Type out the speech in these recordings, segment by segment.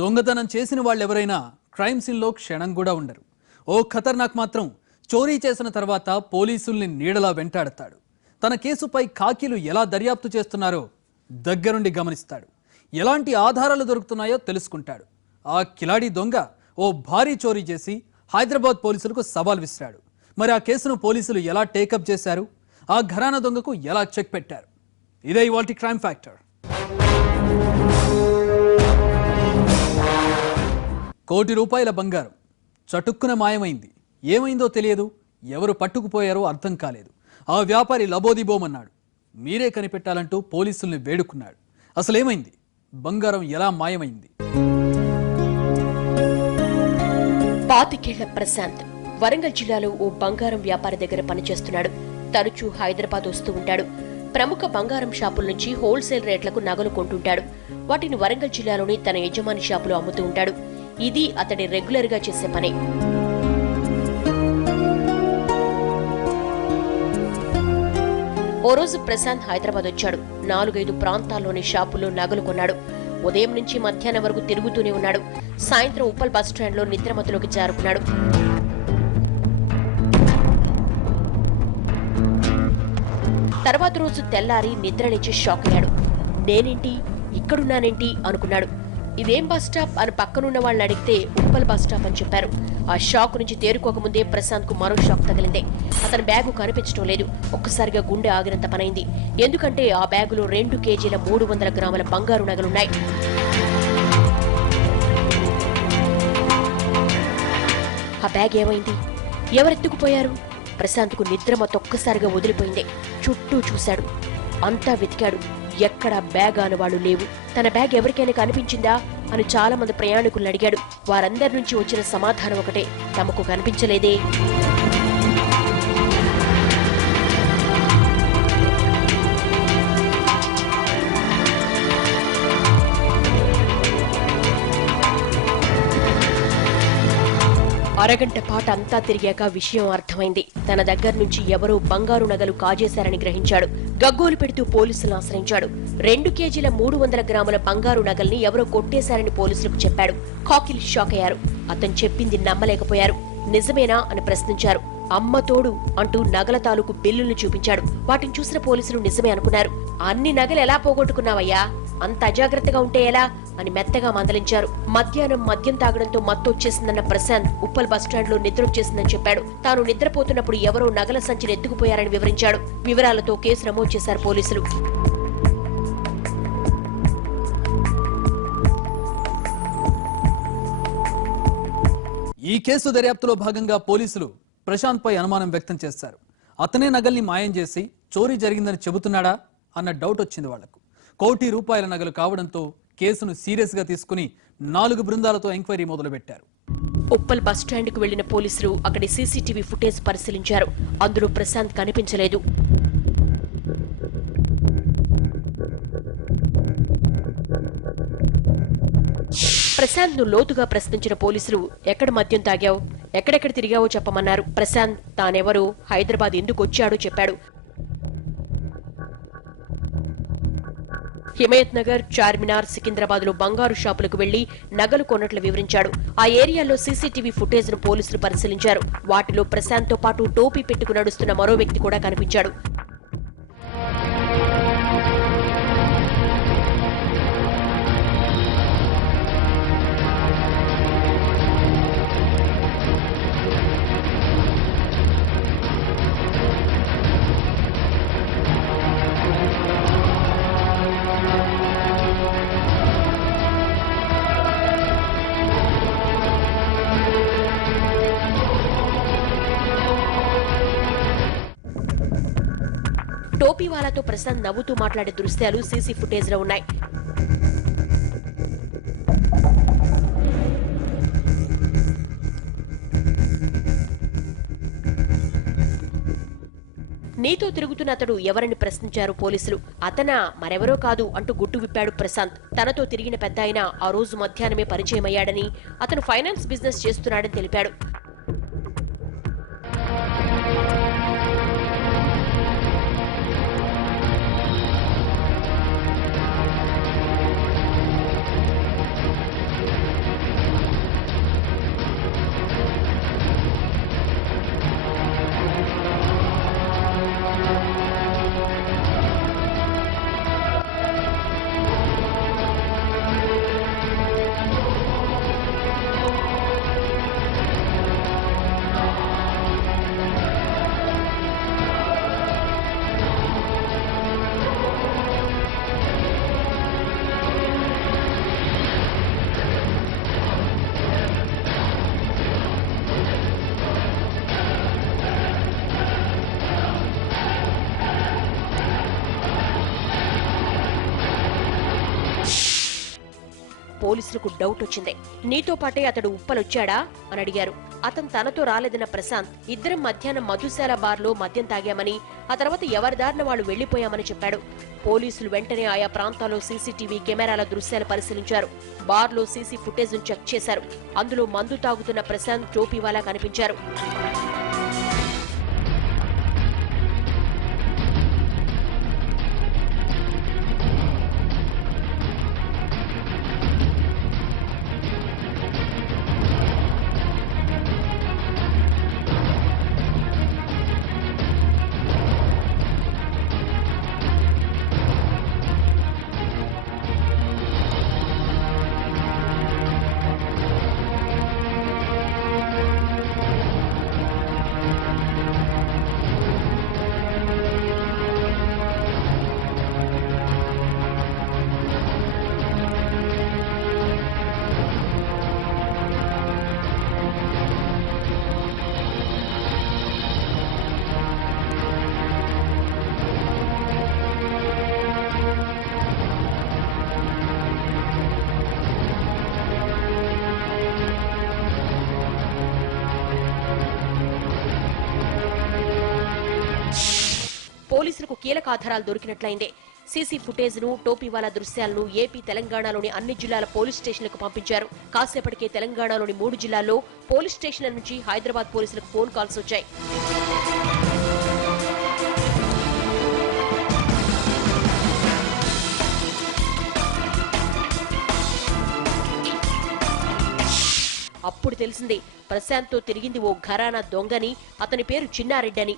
దొంగతనం చేసిన వాళ్ళెవరైనా క్రైమ్ సీన్లో క్షణం కూడా ఉండరు. ఓ ఖతర్నాక్ మాత్రం చోరీ చేసిన తర్వాత పోలీసుల్ని నీడలా వెంటాడతాడు. తన కేసుపై ఖాకీలు ఎలా దర్యాప్తు చేస్తున్నారో దగ్గరుండి గమనిస్తాడు. ఎలాంటి ఆధారాలు దొరుకుతున్నాయో తెలుసుకుంటాడు. ఆ కిలాడి దొంగ ఓ భారీ చోరీ చేసి హైదరాబాద్ పోలీసులకు సవాల్ విసిరాడు. మరి ఆ కేసును పోలీసులు ఎలా టేకప్ చేశారు? ఆ ఘరానా దొంగకు ఎలా చెక్ పెట్టారు? ఇదే ఇవాల్టి క్రైమ్ ఫ్యాక్టర్. కోటి రూపాయల బంగారం చటుక్కున మాయమైంది. ఏమైందో తెలియదు, ఎవరు పట్టుకుపోయారో అర్థం కాలేదు. ఆ వ్యాపారి లబోదిబోమన్నాడు. మీరే కనిపెట్టాలంటూ పోలీసుల్ని వేడుకున్నాడు. అసలేమైంది? బంగారం ఎలా మాయమైంది? 25 ఏళ్ల ప్రశాంత్ వరంగల్ జిల్లాలో ఓ బంగారం వ్యాపారి దగ్గర పనిచేస్తున్నాడు. తరచూ హైదరాబాద్ వస్తూ ఉంటాడు. ప్రముఖ బంగారం షాపుల నుంచి హోల్సేల్ రేట్లకు నగలు కొంటుంటాడు. వాటిని వరంగల్ జిల్లాలోని తన యజమాని షాపులో అమ్ముతూ ఉంటాడు. ఇది అతడి రెగ్యులర్ గా చేసే పని. ఓ రోజు ప్రశాంత్ హైదరాబాద్ వచ్చాడు. 4-5 ప్రాంతాల్లోని షాపుల్లో నగలు కొన్నాడు. ఉదయం నుంచి మధ్యాహ్నం వరకు తిరుగుతూనే ఉన్నాడు. సాయంత్రం ఉప్పల్ బస్టాండ్ లో నిద్రమత్తులోకి జారుకున్నాడు. తర్వాత రోజు తెల్లారి నిద్రలేచి షాక్ అయ్యాడు. నేనేంటి ఇక్కడున్నానేంటి అనుకున్నాడు. ఇదేం బస్ స్టాప్ అని పక్కనున్న వాళ్ళని అడిగితే ఉప్పల్ బస్ స్టాప్ అని చెప్పారు. ఆ షాక్ నుంచి తేరుకోకముందే ప్రశాంత్ కు మరో షాక్ తగిలింది. అతని బ్యాగు కనిపించడం లేదు. ఒక్కసారిగా గుండె ఆగినంత పనైంది. ఎందుకంటే ఆ బ్యాగులో 2 కేజీల 300 గ్రాముల బంగారు నగలున్నాయి. ఆ బ్యాగ్ ఏమైంది? ఎవరెత్తుకుపోయారు? ప్రశాంత్ కు నిద్రమత ఒక్కసారిగా వదిలిపోయింది. చుట్టూ చూశాడు. అంతా వెతికాడు. ఎక్కడ బ్యాగ్ ఆనవాళ్లు లేవు. తన బ్యాగ్ ఎవరికైనా కనిపించిందా అని చాలా మంది ప్రయాణికులను అడిగాడు. వారందరి నుంచి వచ్చిన సమాధానం ఒకటే, తమకు కనిపించలేదే. అరగంట పాట అంతా తిరిగాక విషయం అర్థమైంది. తన దగ్గర నుంచి ఎవరో బంగారు నగలు కాజేశారని గ్రహించాడు. గగ్గోలు పెడుతూ పోలీసులను ఆశ్రయించాడు. 2 కేజీల 300 గ్రాముల బంగారు నగల్ని ఎవరో కొట్టేశారని పోలీసులకు చెప్పాడు. ఖాకీలు షాక్ అయ్యారు. అతను చెప్పింది నమ్మలేకపోయారు. నిజమేనా అని ప్రశ్నించారు. అమ్మ తోడు అంటూ నగల తాలూకు బిల్లుల్ని చూపించాడు. వాటిని చూసిన పోలీసులు నిజమే అనుకున్నారు. అన్ని నగలు ఎలా పోగొట్టుకున్నావయ్యా? అంత అజాగ్రత్తగా ఉంటే ఎలా అని మెత్తగా మందలించారు. మధ్యాహ్నం మద్యం తాగడంతో మత్తొచ్చేసిందన్న ప్రశాంత్ ఉప్పల్ బస్టాండ్ లో నిద్రొచ్చేసిందని చెప్పాడు. తాను నిద్రపోతున్నప్పుడు ఎవరో నగల సంచిని ఎత్తుకుపోయారని వివరించాడు. వివరాలతో కేసు నమోదు చేశారు పోలీసులు. ఈ కేసు దర్యాప్తులో భాగంగా పోలీసులు ప్రశాంత్ పై అనుమానం వ్యక్తం చేశారు. అతనే నగల్ని మాయం చేసి చోరీ జరిగిందని చెబుతున్నాడా అన్న డౌట్ వచ్చింది వాళ్లకు. కోటి రూపాయల నగలు కావడంతో కేసును సీరియస్ గా తీసుకుని 4 బృందాలతో ఎంక్వైరీ మొదలుపెట్టారు. ఉప్పల్ బస్టాండ్ కు వెళ్లిన పోలీసులు అక్కడి సీసీటీవీ ఫుటేజ్ పరిశీలించారు. అందులో ప్రశాంత్ కనిపించలేదు. ప్రశాంత్ ను లోతుగా ప్రశ్నించిన పోలీసులు ఎక్కడ మద్యం తాగావు, ఎక్కడెక్కడ తిరిగావో చెప్పమన్నారు. ప్రశాంత్ తానెవరో, హైదరాబాద్ ఎందుకు వచ్చాడో చెప్పాడు. హిమాయత్ నగర్, చార్మినార్, సికింద్రాబాద్ లో బంగారు షాపులకు వెళ్లి నగలు కొన్నట్లు వివరించాడు. ఆ ఏరియాలో సీసీటీవీ ఫుటేజ్ ను పోలీసులు పరిశీలించారు. వాటిలో ప్రశాంత్ తో పాటు టోపీ పెట్టుకు నడుస్తున్న మరో వ్యక్తి కూడా కనిపించాడు. టోపీవాలాతో ప్రశాంత్ నవ్వుతూ మాట్లాడే దృశ్యాలు సీసీ ఫుటేజ్ లో ఉన్నాయి. నీతో తిరుగుతున్న అతడు ఎవరని ప్రశ్నించారు పోలీసులు. అతనా మరెవరో కాదు అంటూ గుట్టు విప్పాడు ప్రశాంత్. తనతో తిరిగిన పెద్దాయన ఆ రోజు మధ్యాహ్నమే పరిచయమయ్యాడని, అతను ఫైనాన్స్ బిజినెస్ చేస్తున్నాడని తెలిపాడు. పోలీసులకు డౌట్ వచ్చింది. నీతో పాటే అతడు ఉప్పలొచ్చాడా అని అడిగారు. అతను తనతో రాలేదన్న ప్రశాంత్ ఇద్దరం మధ్యాహ్నం మధుశాల బార్లో మద్యం తాగామని, ఆ తర్వాత ఎవరిదారిన వాళ్ళు వెళ్లిపోయామని చెప్పాడు. పోలీసులు వెంటనే ఆయా ప్రాంతాల్లో సీసీటీవీ కెమెరాల దృశ్యాలు పరిశీలించారు. బార్లో సీసీ ఫుటేజ్ చెక్ చేశారు. అందులో మందు తాగుతున్న ప్రశాంత్ టోపీవాలా కనిపించారు. పోలీసులకు కీలక ఆధారాలు దొరికినట్లయింది. సీసీ ఫుటేజ్ ను, టోపీవాలా దృశ్యాలను ఏపీ, తెలంగాణలోని అన్ని జిల్లాల పోలీస్ స్టేషన్లకు పంపించారు. కాసేపటికే తెలంగాణలోని 3 జిల్లాల్లో పోలీస్ స్టేషన్ల నుంచి హైదరాబాద్ పోలీసులకు ఫోన్ కాల్స్ వచ్చాయి. అప్పుడు తెలిసింది ప్రశాంత్ తో తిరిగింది ఓ ఘరానా దొంగని, అతని పేరు చిన్నారెడ్డి అని.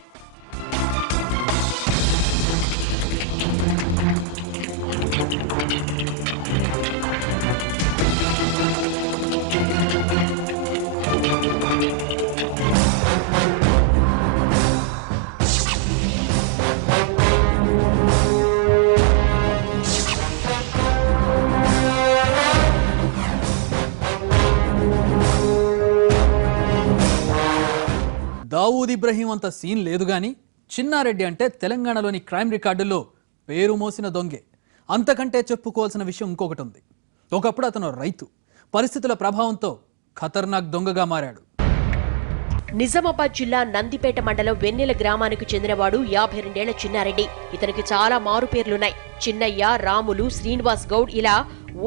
దావూద్ ఇబ్రహీం అంత సీన్ లేదు గాని చిన్నారెడ్డి అంటే తెలంగాణలోని క్రైమ్ రికార్డుల్లో పేరు మోసిన దొంగే. అంతకంటే చెప్పుకోవాల్సిన విషయం ఇంకొకటి ఉంది. ఒకప్పుడు అతను రైతు, పరిస్థితుల ప్రభావంతో ఖతర్నాక్ దొంగగా మారాడు. నిజామాబాద్ జిల్లా నందిపేట మండలం వెన్నెల గ్రామానికి చెందినవాడు 52 ఏళ్ల చిన్నారెడ్డి. ఇతనికి చాలా మారు పేర్లున్నాయి. చిన్నయ్య, రాములు, శ్రీనివాస్ గౌడ్ ఇలా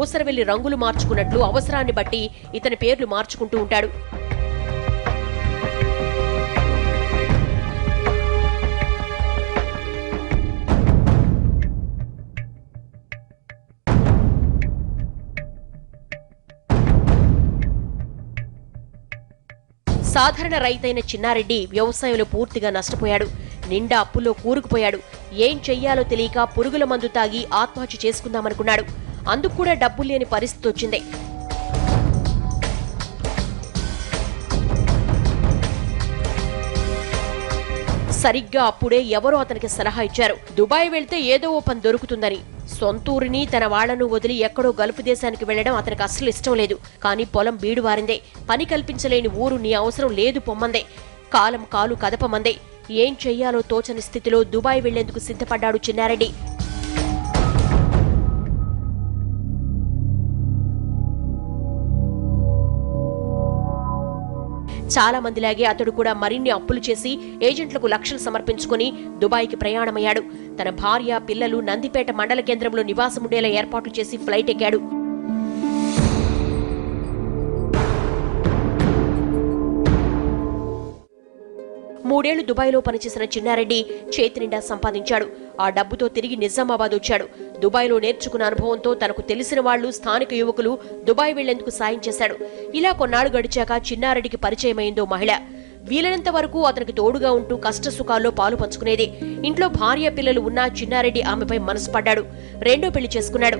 ఊసరవెల్లి రంగులు మార్చుకున్నట్లు అవసరాన్ని బట్టి ఇతని పేర్లు మార్చుకుంటూ ఉంటాడు. సాధారణ రైతైన చిన్నారెడ్డి వ్యవసాయంలో పూర్తిగా నష్టపోయాడు. నిండా అప్పుల్లో కూరుకుపోయాడు. ఏం చెయ్యాలో తెలియక పురుగుల మందు తాగి ఆత్మహత్య చేసుకుందామనుకున్నాడు. అందుకు కూడా డబ్బులు లేని పరిస్థితి వచ్చింది. సరిగ్గా అప్పుడే ఎవరో అతనికి సలహా ఇచ్చారు. దుబాయ్ వెళ్తే ఏదో ఓ పని దొరుకుతుందని. సొంతూరిని, తన వాళ్లను వదిలి ఎక్కడో గల్ఫ్ దేశానికి వెళ్లడం అతనికి అస్సలు ఇష్టం లేదు. కానీ పొలం బీడువారిందే. పని కల్పించలేని ఊరు నీ అవసరం లేదు పొమ్మందే. కాలం కాలు కదపమందే. ఏం చెయ్యాలో తోచని స్థితిలో దుబాయ్ వెళ్లేందుకు సిద్ధపడ్డాడు చిన్నారెడ్డి. చాలా మందిలాగే అతడు కూడా మరిన్ని అప్పులు చేసి ఏజెంట్లకు లక్షలు సమర్పించుకుని దుబాయ్కి ప్రయాణమయ్యాడు. తన భార్య, పిల్లలు నందిపేట మండల కేంద్రంలో నివాసముండేలా ఏర్పాట్లు చేసి ఫ్లైట్ ఎక్కాడు. మూడేళ్లు దుబాయ్లో పనిచేసిన చిన్నారెడ్డి చేతి నిండా సంపాదించాడు. ఆ డబ్బుతో తిరిగి నిజామాబాద్ వచ్చాడు. దుబాయ్లో నేర్చుకున్న అనుభవంతో తనకు తెలిసిన వాళ్లు, స్థానిక యువకులు దుబాయ్ వెళ్లేందుకు సాయం చేశాడు. ఇలా కొన్నాళ్లు గడిచాక చిన్నారెడ్డికి పరిచయమైందో మహిళ. వీలైనంత వరకు అతనికి తోడుగా ఉంటూ కష్ట సుఖాల్లో పాలు పంచుకునేది. ఇంట్లో భార్య, పిల్లలు ఉన్నా చిన్నారెడ్డి ఆమెపై మనసు పడ్డాడు. రెండో పెళ్లి చేసుకున్నాడు.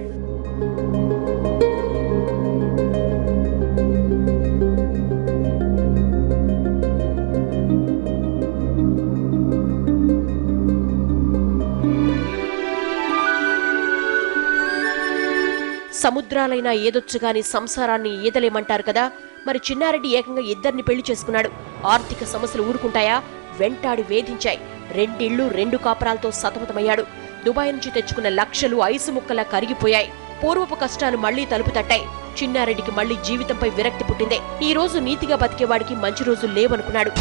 సముద్రాలైనా ఏదొచ్చుగాని సంసారాన్ని ఈదలేమంటారు కదా. మరి చిన్నారెడ్డి ఏకంగా 2 పెళ్లి చేసుకున్నాడు. ఆర్థిక సమస్యలు ఊరుకుంటాయా? వెంటాడి వేధించాయి. 2 ఇళ్లు 2 కాపురాలతో సతమతమయ్యాడు. దుబాయ్ నుంచి తెచ్చుకున్న లక్షలు ఐసు ముక్కలా కరిగిపోయాయి. పూర్వపు కష్టాలు మళ్లీ తలుపు తట్టాయి. చిన్నారెడ్డికి మళ్లీ జీవితంపై విరక్తి పుట్టిందే. ఈ రోజు నీతిగా బతికేవాడికి మంచి రోజులు లేవనుకున్నాడు.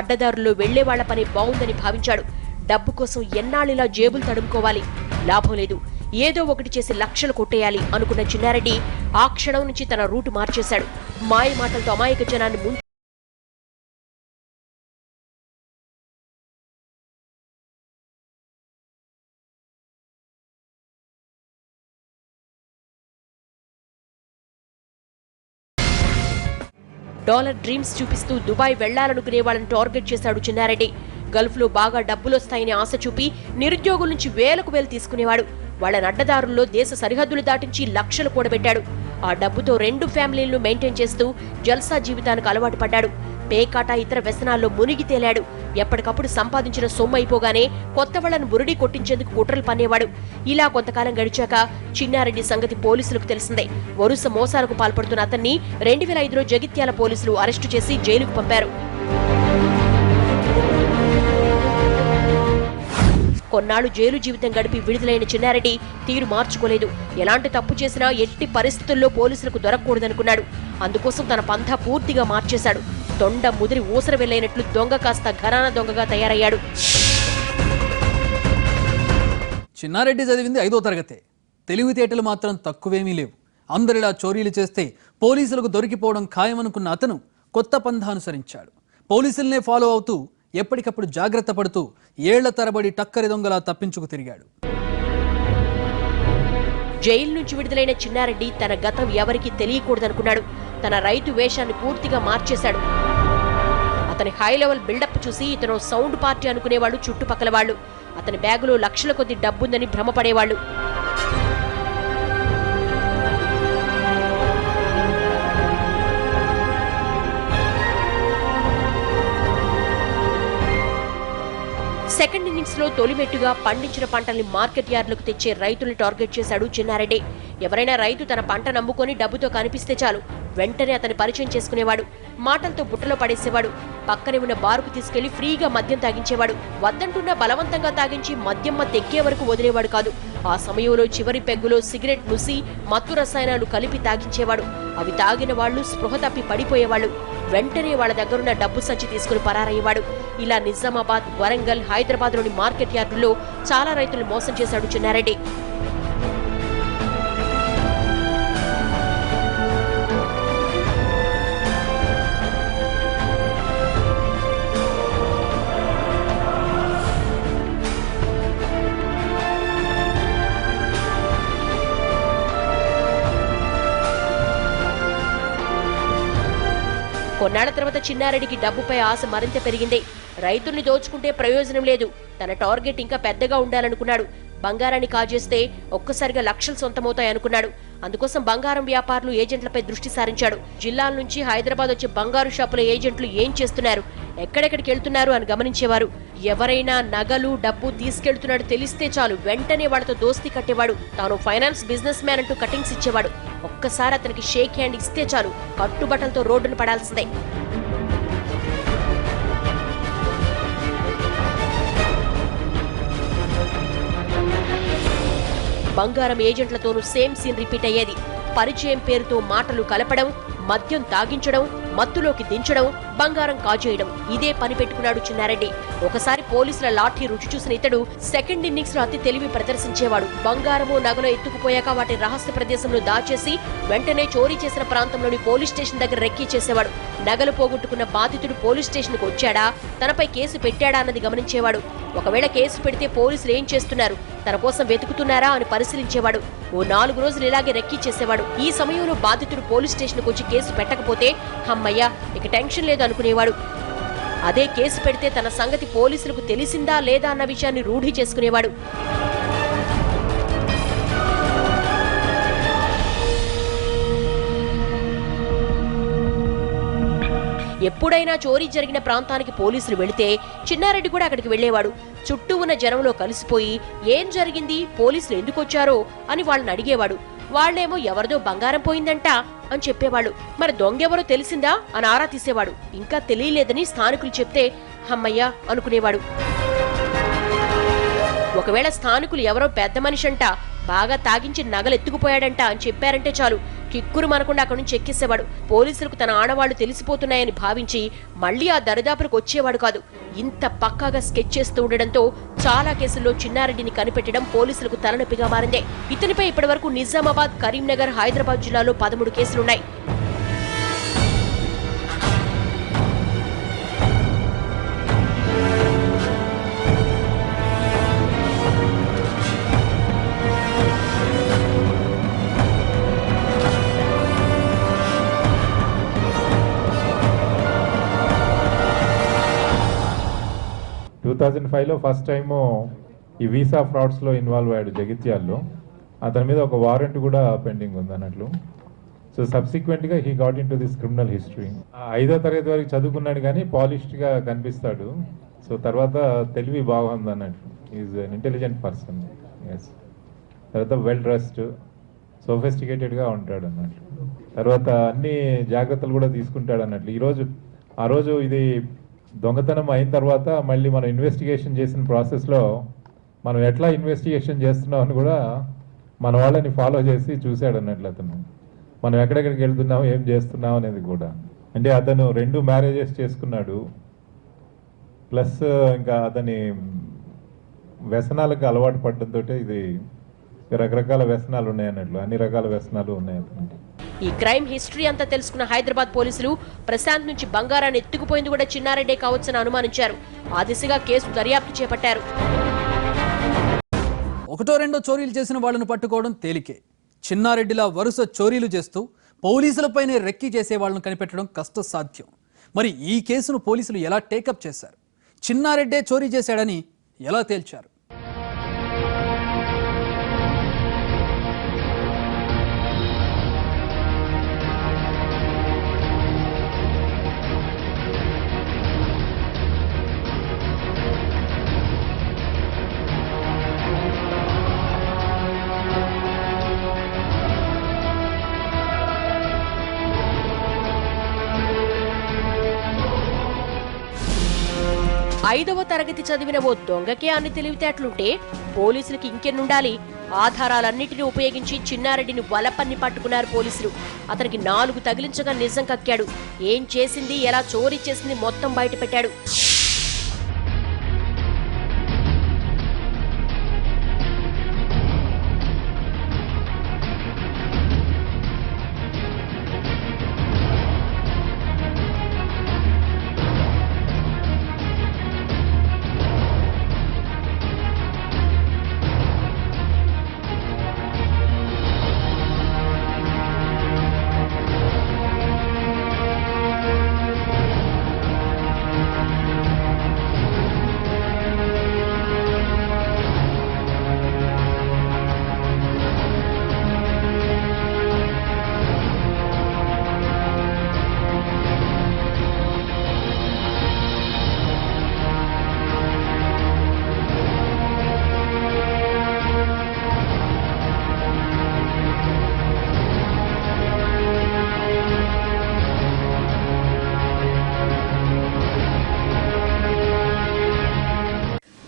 అడ్డదారుల్లో వెళ్లేవాళ్ల పని బావుందని భావించాడు. డబ్బు కోసం ఎన్నాళ్ళిలా జేబులు తడుముకోవాలి? లాభం లేదు. ఏదో ఒకటి చేసి లక్షలు కొట్టేయాలి అనుకున్న చిన్నారెడ్డి ఆ క్షణం నుంచి తన రూటు మార్చేశాడు. మాయ మాటలతో అమాయక జనాన్ని డాలర్ డ్రీమ్స్ చూపిస్తూ దుబాయ్ వెళ్లాలనుకునే వాళ్ళని టార్గెట్ చేశాడు చిన్నారెడ్డి. గల్ఫ్ లో బాగా డబ్బులొస్తాయని ఆశ చూపి నిరుద్యోగుల నుంచి వేలకు వేలు తీసుకునేవాడు. వాళ్ళ అడ్డదారుల్లో దేశ సరిహద్దులు దాటించి లక్షలు కూడబెట్టాడు. ఆ డబ్బుతో 2 ఫ్యామిలీలను మెయింటైన్ చేస్తూ జల్సా జీవితానికి అలవాటు పడ్డాడు. పేకాట ఇతర వ్యసనాల్లో మునిగి తేలాడు. ఎప్పటికప్పుడు సంపాదించిన సొమ్ము అయిపోగానే కొత్త వాళ్లను బురుడి కొట్టించేందుకు కుట్రలు పన్నేవాడు. ఇలా కొంతకాలం గడిచాక చిన్నారెడ్డి సంగతి పోలీసులకు తెలిసిందే. వరుస మోసాలకు పాల్పడుతున్న అతన్ని 2005లో జగిత్యాల పోలీసులు అరెస్టు చేసి జైలుకు పంపారు. కొన్నాళ్లు జైలు జీవితం గడిపి విడుదలైన చిన్నారెడ్డి తీరు మార్చుకోలేదు. ఎలాంటి తప్పు చేసినా ఎట్టి పరిస్థితుల్లో పోలీసులకు దొరకకూడదనుకున్నాడు. అందుకోసం తన పంథా పూర్తిగా మార్చేశాడు. దొండ ముదిరి ఊసర వెళ్లైనట్లు దొంగ కాస్త ఘరానా దొంగగా తయారయ్యాడు. చిన్నారెడ్డి చదివింది 5వ తరగతే. తెలివితేటలు మాత్రం తక్కువేమీ లేవు. అందరిలా చోరీలు చేస్తే పోలీసులకు దొరికిపోవడం ఖాయమనుకున్న అతను కొత్త పంథా అనుసరించాడు. పోలీసులనే ఫాలో అవుతూ ఎప్పటికప్పుడు జాగ్రత్త పడుతూ ఏళ్ల తరబడి టక్కరి దొంగలా తప్పించుకు తిరిగాడు. జైలు నుంచి విడుదలైన చిన్నారెడ్డి తన గతం ఎవరికీ తెలియకూడదనుకున్నాడు. తన రైతు వేషాన్ని పూర్తిగా మార్చేశాడు. అతని హై లెవెల్ బిల్డప్ చూసి ఇతను సౌండ్ పార్టీ అనుకునేవాళ్ళు చుట్టుపక్కల వాళ్ళు. అతని బ్యాగులో లక్షల కొద్ది డబ్బుందని భ్రమపడేవాళ్లు. సెకండ్ ఇన్నింగ్స్ లో తొలిమెట్టుగా పండించిన పంటల్ని మార్కెట్ యార్డులకు తెచ్చే రైతుల్ని టార్గెట్ చేశాడు చిన్నారెడ్డి. ఎవరైనా రైతు తన పంట నమ్ముకొని డబ్బుతో కనిపిస్తే చాలు వెంటనే అతని పరిచయం చేసుకునేవాడు. మాటలతో బుట్టలో పడేసేవాడు. పక్కనే ఉన్న బారుకు తీసుకెళ్లి ఫ్రీగా మద్యం తాగించేవాడు. వద్దంటున్నా బలవంతంగా తాగించి మద్యం తెక్కే వరకు వదిలేవాడు కాదు. ఆ సమయంలో చివరి పెగ్గులో సిగరెట్ ముసి మత్తు రసాయనాలు కలిపి తాగించేవాడు. అవి తాగిన వాళ్లు స్పృహ తప్పి పడిపోయేవాళ్లు. వెంటనే వాళ్ళ దగ్గరున్న డబ్బు సంచి తీసుకుని పరారయ్యేవాడు. ఇలా నిజామాబాద్, వరంగల్, హైదరాబాద్ లోని మార్కెట్ యార్డుల్లో చాలా రైతులు మోసం చేశాడు చిన్నారెడ్డి. కొన్నాళ్ల తర్వాత చిన్నారెడ్డికి డబ్బుపై ఆశ మరింత పెరిగింది. రైతుల్ని దోచుకుంటే ప్రయోజనం లేదు. తన టార్గెట్ ఇంకా పెద్దగా ఉండాలనుకున్నాడు. బంగారాన్ని కాజేస్తే ఒక్కసారిగా లక్షలు సొంతమవుతాయనుకున్నాడు. అందుకోసం బంగారం వ్యాపారులు ఏజెంట్లపై దృష్టి సారించాడు. జిల్లాల నుంచి హైదరాబాద్ వచ్చే బంగారు షాపుల ఏజెంట్లు ఏం చేస్తున్నారు, ఎక్కడెక్కడికి వెళ్తున్నారు అని గమనించేవారు. ఎవరైనా నగలు డబ్బు తీసుకెళ్తున్నాడు తెలిస్తే చాలు వెంటనే వాళ్లతో దోస్తీ కట్టేవాడు. తాను ఫైనాన్స్ బిజినెస్ మ్యాన్ అంటూ కటింగ్స్ ఇచ్చేవాడు. ఒక్కసారి అతనికి షేక్ హ్యాండ్ ఇస్తే చాలు కట్టుబట్టలతో రోడ్డును పడాల్సిందే. బంగారం ఏజెంట్లతోనూ సేమ్ సీన్ రిపీట్ అయ్యేది. పరిచయం పేరుతో మాటలు కలపడం, మద్యం తాగించడం, మత్తులోకి దించడం, బంగారం కాజేయడం, ఇదే పని పెట్టుకున్నాడు చిన్నారెడ్డి. ఒకసారి పోలీసుల లాఠీ రుచి చూసిన ఇతడు సెకండ్ ఇన్నింగ్స్ లో అతి తెలివి ప్రదర్శించేవాడు. బంగారము నగలు ఎత్తుకుపోయాక వాటి రహస్య ప్రదేశంలో దాచేసి వెంటనే చోరీ చేసిన ప్రాంతంలోని పోలీస్ స్టేషన్ దగ్గర రెక్కీ చేసేవాడు. నగలు పోగొట్టుకున్న బాధితుడు పోలీస్ స్టేషన్ కు వచ్చాడా, తనపై కేసు పెట్టాడా అన్నది గమనించేవాడు. ఒకవేళ కేసు పెడితే పోలీసులు ఏం చేస్తున్నారు, తన కోసం వెతుకుతున్నారా అని పరిశీలించేవాడు. ఓ 4 రోజులు ఇలాగే రెక్కీ చేసేవాడు. ఈ సమయంలో బాధితుడు పోలీస్ స్టేషన్ కు వచ్చి కేసు పెట్టకపోతే అమ్మయ్యా ఇక టెన్షన్ లేదు అనుకునేవాడు. అదే కేసు పెడితే తన సంగతి పోలీసులకు తెలిసిందా లేదా అన్న విషయాన్ని రూఢి చేసుకునేవాడు. ఎప్పుడైనా చోరీ జరిగిన ప్రాంతానికి పోలీసులు వెళితే చిన్నారెడ్డి కూడా అక్కడికి వెళ్లేవాడు. చుట్టూ ఉన్న జనంలో కలిసిపోయి ఏం జరిగింది, పోలీసులు ఎందుకు వచ్చారో అని వాళ్ళని అడిగేవాడు. వాళ్లేమో ఎవరిదో బంగారం పోయిందంట అని చెప్పేవాళ్ళు. మరి దొంగెవరో తెలిసిందా అని ఆరా తీసేవాడు. ఇంకా తెలియలేదని స్థానికులు చెప్తే అమ్మయ్యా అనుకునేవాడు. ఒకవేళ స్థానికులు ఎవరో పెద్ద మనిషంట బాగా తాగించి నగలు ఎత్తుకుపోయాడంట అని చెప్పారంటే చాలు కిక్కురు మనకుండా అక్కడి నుంచి ఎక్కేసేవాడు. పోలీసులకు తన ఆడవాళ్లు తెలిసిపోతున్నాయని భావించి మళ్లీ ఆ దరిదాపులకు వచ్చేవాడు కాదు. ఇంత పక్కాగా స్కెచ్ చేస్తూ ఉండడంతో చాలా కేసుల్లో చిన్నారెడ్డిని కనిపెట్టడం పోలీసులకు తలనొప్పిగా మారిందే. ఇతనిపై ఇప్పటివరకు నిజామాబాద్, కరీంనగర్, హైదరాబాద్ జిల్లాలో 13 కేసులున్నాయి. టూ 2005లో ఫస్ట్ టైము ఈ వీసా ఫ్రాడ్స్లో ఇన్వాల్వ్ అయ్యాడు జగిత్యాల్లో. అతని మీద ఒక వారెంట్ కూడా పెండింగ్ ఉంది అన్నట్లు. సో సబ్సిక్వెంట్గా he got into this criminal history. 5వ తరగతి వరకు చదువుకున్నాడు కానీ పాలిష్డ్గా కనిపిస్తాడు. సో తర్వాత తెలివి బాగుంది అన్నట్లు. Is an intelligent person. Yes. తర్వాత వెల్ డ్రెస్డ్, సోఫిస్టికేటెడ్గా ఉంటాడు అన్నట్లు. తర్వాత అన్ని జాగ్రత్తలు కూడా తీసుకుంటాడు అన్నట్లు. ఆ రోజు ఇది దొంగతనం అయిన తర్వాత మళ్ళీ మనం ఇన్వెస్టిగేషన్ చేసిన ప్రాసెస్లో మనం ఎట్లా ఇన్వెస్టిగేషన్ చేస్తున్నాం అని కూడా మన వాళ్ళని ఫాలో చేసి చూశాడు అన్నట్లు అతను. మనం ఎక్కడెక్కడికి వెళ్తున్నాం, ఏం చేస్తున్నాం అనేది కూడా. అంటే అతను 2 మ్యారేజెస్ చేసుకున్నాడు. ప్లస్ ఇంకా అతని వ్యసనాలకు అలవాటు పడడంతో ఇది రకరకాల వ్యసనాలు ఉన్నాయి అన్నట్లు. అన్ని రకాల వ్యసనాలు ఉన్నాయి అతనికి. ఈ క్రైమ్ హిస్టరీ అంతా తెలుసుకున్న హైదరాబాద్ పోలీసులు ప్రశాంత్ నుంచి బంగారాన్ని ఎత్తుకుపోయింది కూడా చిన్నారెడ్డే కావచ్చని అనుమానించారు. ఆ దిశగా కేసు దర్యాప్తు చేపట్టారు. 1-2 చోరీలు చేసిన వాళ్లను పట్టుకోవడం తేలికే. చిన్నారెడ్డిలా వరుస చోరీలు చేస్తూ పోలీసులపైనే రెక్కి చేసే వాళ్ళను కనిపెట్టడం కష్టసాధ్యం. మరి ఈ కేసును పోలీసులు ఎలా టేకప్ చేశారు? చిన్నారెడ్డే చోరీ చేశాడని ఎలా తేల్చారు? ఐదవ తరగతి చదివిన ఓ దొంగకే అన్ని తెలివితేటలుంటే పోలీసులకి ఇంకెన్నుండాలి? ఆధారాలన్నిటినీ ఉపయోగించి చిన్నారెడ్డిని వలపన్ని పట్టుకున్నారు పోలీసులు. అతనికి 4 తగిలించగా నిజం కక్కాడు. ఏం చేసింది, ఎలా చోరీ చేసింది మొత్తం బయటపెట్టాడు.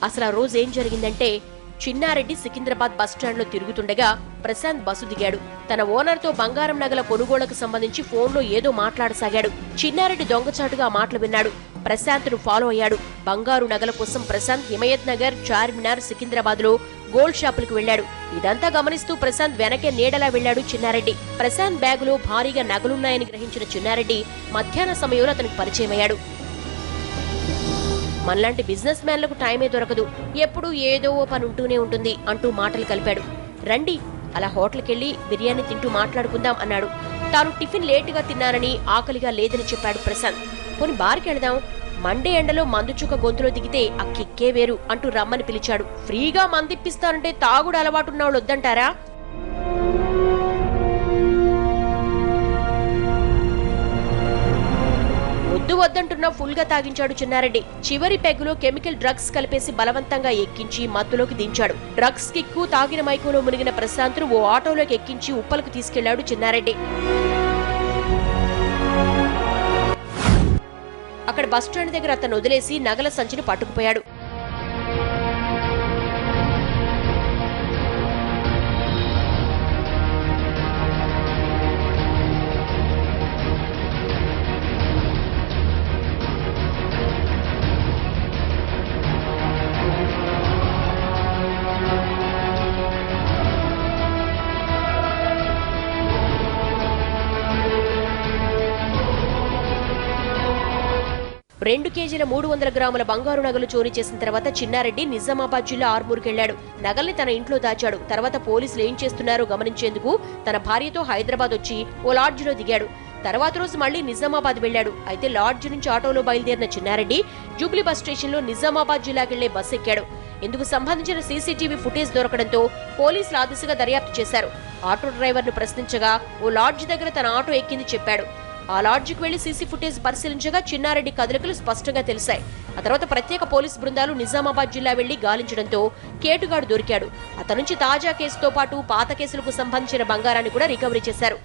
అసలు ఆ రోజు ఏం జరిగిందంటే, చిన్నారెడ్డి సికింద్రాబాద్ బస్టాండ్లో తిరుగుతుండగా ప్రశాంత్ బస్సు దిగాడు. తన ఓనర్తో బంగారం నగల కొనుగోళ్లకు సంబంధించి ఫోన్లో ఏదో మాట్లాడసాగాడు. చిన్నారెడ్డి దొంగచాటుగా ఆ మాటలు విన్నాడు. ప్రశాంత్ను ఫాలో అయ్యాడు. బంగారు నగల కోసం ప్రశాంత్ హిమయత్ నగర్, చార్మినార్, సికింద్రాబాద్ లో గోల్డ్ షాపులకు వెళ్లాడు. ఇదంతా గమనిస్తూ ప్రశాంత్ వెనకే నీడలా వెళ్లాడు చిన్నారెడ్డి. ప్రశాంత్ బ్యాగులో భారీగా నగలున్నాయని గ్రహించిన చిన్నారెడ్డి మధ్యాహ్న సమయంలో అతనికి పరిచయమయ్యాడు. మనలాంటి బిజినెస్ మ్యాన్లకు టైమే దొరకదు, ఎప్పుడూ ఏదో ఓ పని ఉంటూనే ఉంటుంది అంటూ మాటలు కలిపాడు. రండి, అలా హోటల్కెళ్లి బిర్యానీ తింటూ మాట్లాడుకుందాం అన్నాడు. తాను టిఫిన్ లేటుగా తిన్నానని, ఆకలిగా లేదని చెప్పాడు ప్రశాంత్. పోనీ బార్కి వెళదాం, మండే ఎండలో మందు చుక్క గొంతులో దిగితే ఆ కిక్కే వేరు అంటూ రమ్మని పిలిచాడు. ఫ్రీగా మందిప్పిస్తానంటే తాగుడు అలవాటున్న వాళ్ళు వద్దంటారా? వద్దంటున్నా ఫుల్ గా తాగించాడు చిన్నారెడ్డి. చివరి పెగ్గులో కెమికల్ డ్రగ్స్ కలిపేసి బలవంతంగా ఎక్కించి మత్తులోకి దించాడు. డ్రగ్స్ కిక్కు, తాగిన మైకులో మునిగిన ప్రశాంత్ను ఓ ఆటోలోకి ఎక్కించి ఉప్పలకు తీసుకెళ్లాడు చిన్నారెడ్డి. అక్కడ బస్టాండ్ దగ్గర అతను వదిలేసి నగల సంచిని పట్టుకుపోయాడు. 2 కేజీల 300 గ్రాముల బంగారు నగలు చోరీ చేసిన తర్వాత చిన్నారెడ్డి నిజామాబాద్ జిల్లా ఆర్మూర్కెళ్లాడు. నగల్ని తన ఇంట్లో దాచాడు. తర్వాత పోలీసులు ఏం చేస్తున్నారో గమనించేందుకు తన భార్యతో హైదరాబాద్ వచ్చి ఓ లాడ్జిలో దిగాడు. తర్వాత రోజు మళ్లీ నిజామాబాద్ వెళ్లాడు. అయితే లాడ్జ్ నుంచి ఆటోలో బయలుదేరిన చిన్నారెడ్డి జూబ్లీ బస్ స్టేషన్లో నిజామాబాద్ జిల్లాకెళ్లే బస్ ఎక్కాడు. ఇందుకు సంబంధించిన సీసీటీవీ ఫుటేజ్ దొరకడంతో పోలీసులు ఆ దిశగా దర్యాప్తు చేశారు. ఆటో డ్రైవర్ను ప్రశ్నించగా ఓ లాడ్జ్ దగ్గర తన ఆటో ఎక్కింది చెప్పాడు. ఆ లాడ్జికి వెళ్లి సీసీ ఫుటేజ్ పరిశీలించగా చిన్నారెడ్డి కదలికలు స్పష్టంగా తెలిసాయి. ఆ తర్వాత ప్రత్యేక పోలీసు బృందాలు నిజామాబాద్ జిల్లా వెళ్లి గాలించడంతో కేటుగాడు దొరికాడు. అతని నుంచి తాజా కేసుతో పాటు పాత కేసులకు సంబంధించిన బంగారాన్ని కూడా రికవరీ చేశారు.